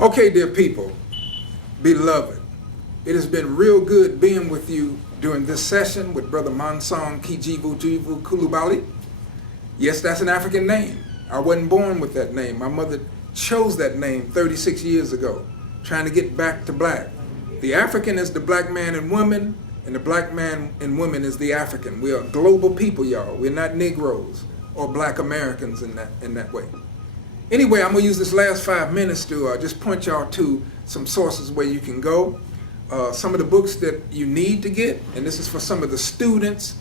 Okay, dear people, beloved, it has been real good being with you during this session with Brother Mansong Kulubally. Yes, that's an African name. I wasn't born with that name. My mother chose that name 36 years ago, trying to get back to black. The African is the black man and woman, and the black man and woman is the African. We are global people, y'all. We're not Negroes or black Americans in that way. Anyway, I'm going to use this last 5 minutes to just point y'all to some sources where you can go. Some of the books that you need to get, and this is for some of the students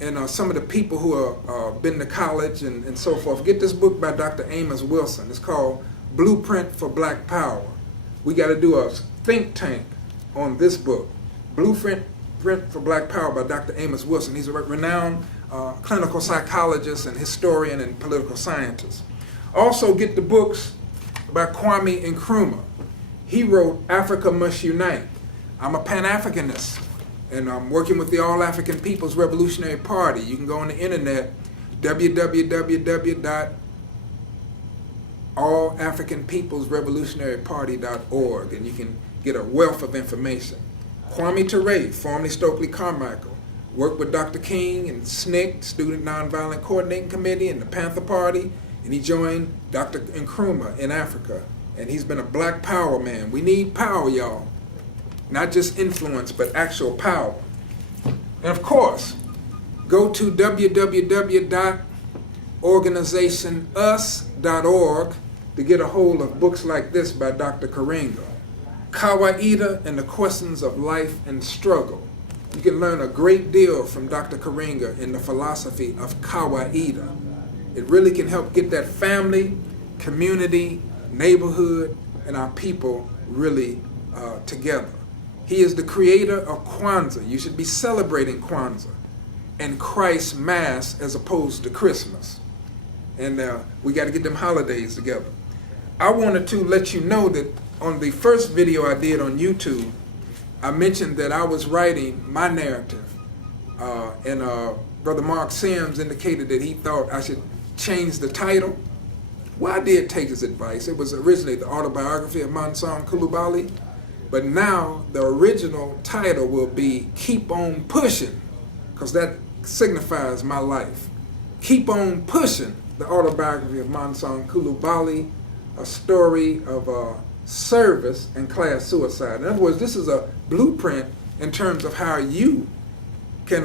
and some of the people who have been to college and so forth. Get this book by Dr. Amos Wilson. It's called Blueprint for Black Power. We got to do a think tank on this book, Blueprint for Black Power by Dr. Amos Wilson. He's a renowned clinical psychologist and historian and political scientist. Also get the books by Kwame Nkrumah. He wrote Africa Must Unite. I'm a pan-Africanist, and I'm working with the All-African People's Revolutionary Party. You can go on the internet, www.allafricanpeoplesrevolutionaryparty.org, and you can get a wealth of information. Kwame Ture, formerly Stokely Carmichael, worked with Dr. King and SNCC, Student Nonviolent Coordinating Committee, and the Panther Party, and he joined Dr. Nkrumah in Africa, and he's been a black power man. We need power, y'all. Not just influence, but actual power. And of course, go to www.organizationus.org to get a hold of books like this by Dr. Karenga. Kawaida and the Questions of Life and Struggle. You can learn a great deal from Dr. Karenga in the philosophy of Kawaida. It really can help get that family, community, neighborhood, and our people really together. He is the creator of Kwanzaa. You should be celebrating Kwanzaa and Christ's Mass as opposed to Christmas. And we got to get them holidays together. I wanted to let you know that on the first video I did on YouTube, I mentioned that I was writing my narrative. And Brother Mark Sims indicated that he thought I should change the title. Well, I did take his advice. It was originally the autobiography of Mansong Kulubally. But now the original title will be Keep On Pushing, because that signifies my life. Keep On Pushing, the autobiography of Mansong Kulubally, a story of service and class suicide. In other words, this is a blueprint in terms of how you can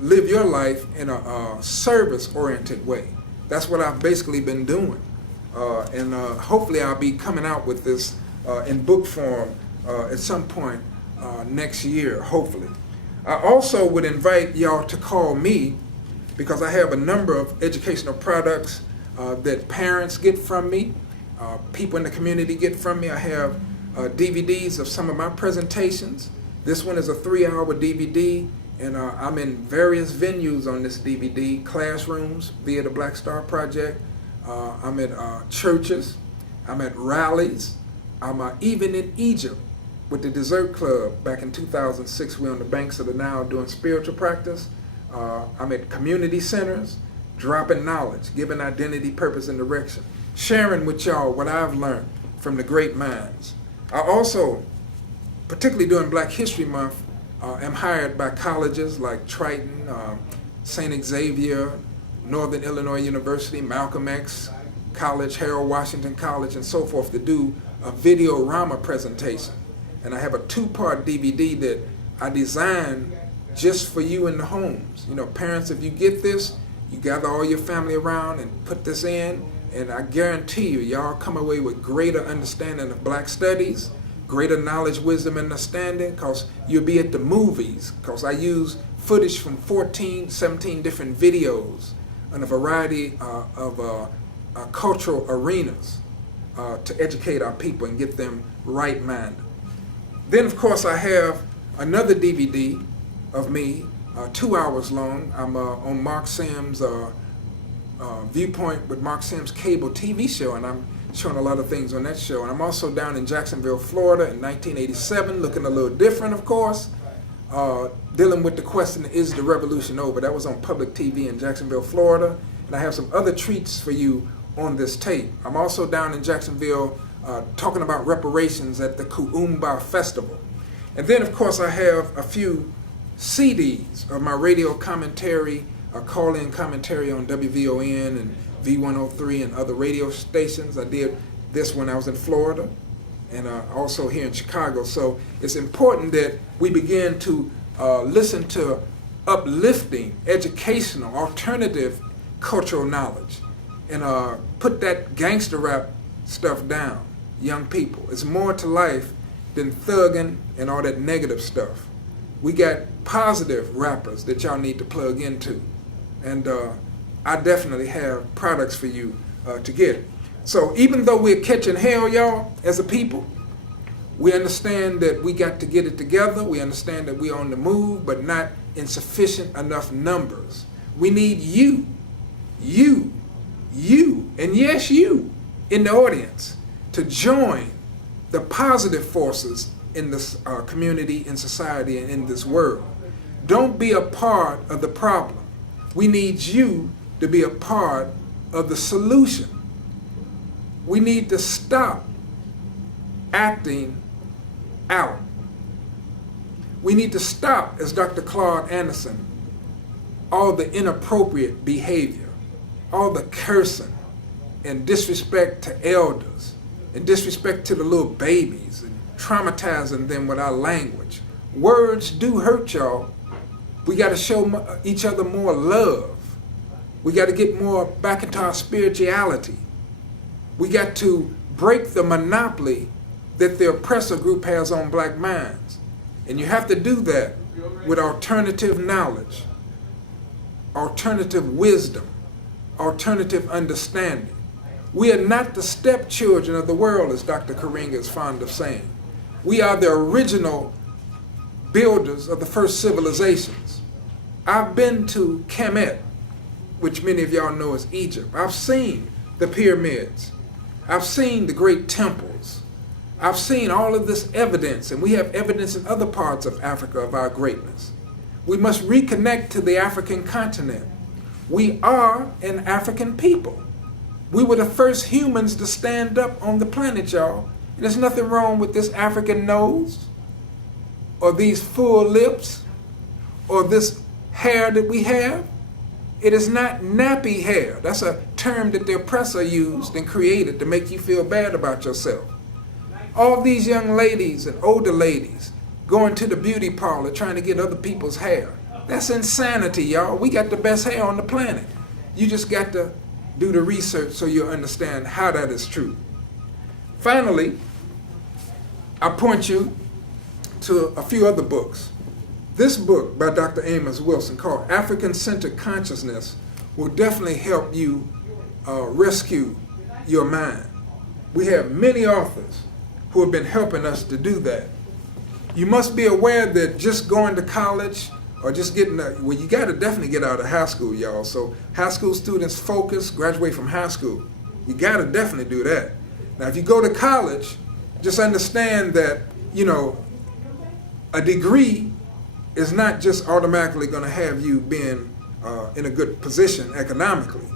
live your life in a service-oriented way. That's what I've basically been doing. And hopefully I'll be coming out with this in book form at some point next year, hopefully. I also would invite y'all to call me because I have a number of educational products that parents get from me, people in the community get from me. I have DVDs of some of my presentations. This one is a 3-hour DVD, and I'm in various venues on this DVD, classrooms via the Black Star Project. I'm at churches. I'm at rallies. I'm even in Egypt with the Dessert Club back in 2006. We're on the banks of the Nile doing spiritual practice. I'm at community centers, dropping knowledge, giving identity, purpose, and direction, sharing with y'all what I've learned from the great minds. I also, particularly during Black History Month, am hired by colleges like Triton, St. Xavier, Northern Illinois University, Malcolm X College, Harold Washington College, and so forth to do a video-rama presentation. And I have a 2-part DVD that I designed just for you in the homes. You know, parents, if you get this, you gather all your family around and put this in, and I guarantee you, y'all come away with greater understanding of black studies, greater knowledge, wisdom, and understanding, because you'll be at the movies, because I use footage from 14, 17 different videos in a variety of cultural arenas to educate our people and get them right-minded. Then, of course, I have another DVD of me, 2 hours long. I'm on Mark Sims' Viewpoint with Mark Sims cable TV show, and I'm showing a lot of things on that show. And I'm also down in Jacksonville, Florida in 1987, looking a little different, of course, dealing with the question, is the revolution over? That was on public TV in Jacksonville, Florida. And I have some other treats for you on this tape. I'm also down in Jacksonville talking about reparations at the Kuumba Festival. And then, of course, I have a few CDs of my radio commentary, call-in commentary on WVON and V103 and other radio stations. I did this when I was in Florida and also here in Chicago. So it's important that we begin to listen to uplifting, educational, alternative cultural knowledge and put that gangster rap stuff down, young people. It's more to life than thugging and all that negative stuff. We got positive rappers that y'all need to plug into. And I definitely have products for you to get. So even though we're catching hell, y'all, as a people, we understand that we got to get it together. We understand that we're on the move, but not in sufficient enough numbers. We need you, and yes, you in the audience to join the positive forces in this community, in society, and in this world. Don't be a part of the problem. We need you to be a part of the solution. We need to stop acting out. We need to stop, as Dr. Claude Anderson, all the inappropriate behavior, all the cursing and disrespect to elders, and disrespect to the little babies, and traumatizing them with our language. Words do hurt, y'all. We got to show each other more love. We got to get more back into our spirituality. We got to break the monopoly that the oppressor group has on black minds. And you have to do that with alternative knowledge, alternative wisdom, alternative understanding. We are not the stepchildren of the world, as Dr. Karenga is fond of saying. We are the original builders of the first civilizations. I've been to Kemet, which many of y'all know as Egypt. I've seen the pyramids. I've seen the great temples. I've seen all of this evidence, and we have evidence in other parts of Africa of our greatness. We must reconnect to the African continent. We are an African people. We were the first humans to stand up on the planet, y'all. And there's nothing wrong with this African nose, or these full lips, or this hair that we have. It is not nappy hair. That's a term that the oppressor used and created to make you feel bad about yourself. All these young ladies and older ladies going to the beauty parlor trying to get other people's hair. That's insanity, y'all. We got the best hair on the planet. You just got to do the research so you'll understand how that is true. Finally, I point you to a few other books. This book by Dr. Amos Wilson called African-Centered Consciousness will definitely help you rescue your mind. We have many authors who have been helping us to do that. You must be aware that just going to college or just getting, well, you got to definitely get out of high school, y'all. So high school students focus, graduate from high school. You got to definitely do that. Now, if you go to college, just understand that, you know, a degree is not just automatically going to have you being in a good position economically.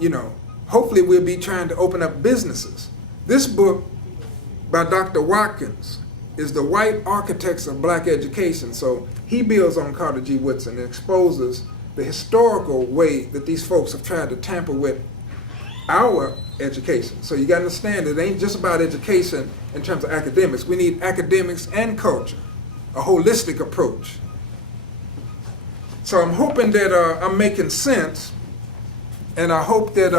You know, hopefully we'll be trying to open up businesses. This book by Dr. Watkins is The White Architects of Black Education. So he builds on Carter G. Woodson and exposes the historical way that these folks have tried to tamper with our education. So you got to understand it ain't just about education in terms of academics. We need academics and culture, a holistic approach. So I'm hoping that I'm making sense, and I hope that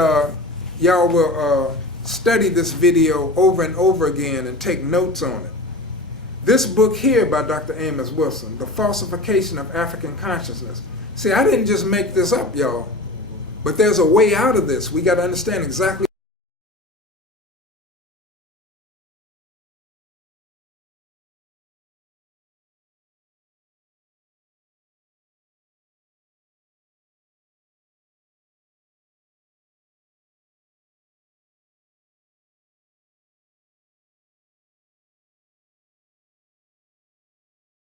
y'all will study this video over and over again and take notes on it. This book here by Dr. Amos Wilson, The Falsification of African Consciousness. See, I didn't just make this up, y'all, but there's a way out of this. We got to understand exactly